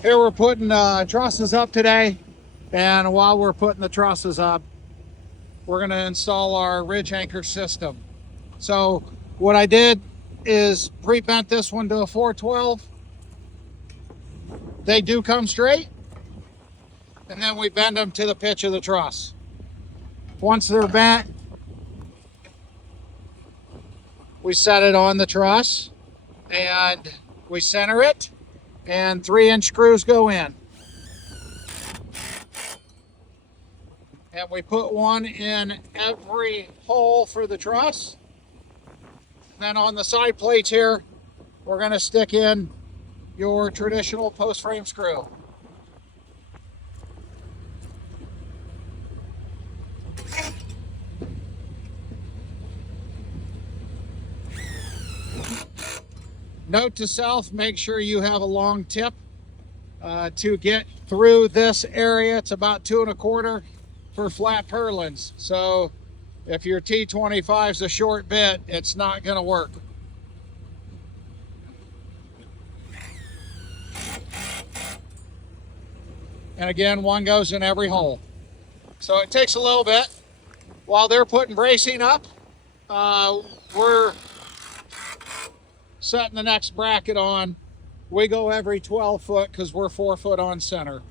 Here we're putting trusses up today, and while we're putting the trusses up, we're going to install our ridge anchor system. So what I did is pre-bent this one to a 412. They do come straight, and then we bend them to the pitch of the truss. Once they're bent, we set it on the truss and we center it, and 3-inch screws go in. And we put one in every hole for the truss. Then on the side plates here, we're going to stick in your traditional post frame screw. Note to self, make sure you have a long tip to get through this area. It's about 2 1/4 for flat purlins. So if your T25 is a short bit, it's not going to work. And again, one goes in every hole. So it takes a little bit. While they're putting bracing up, we're setting the next bracket on. We go every 12 foot because we're 4 foot on center.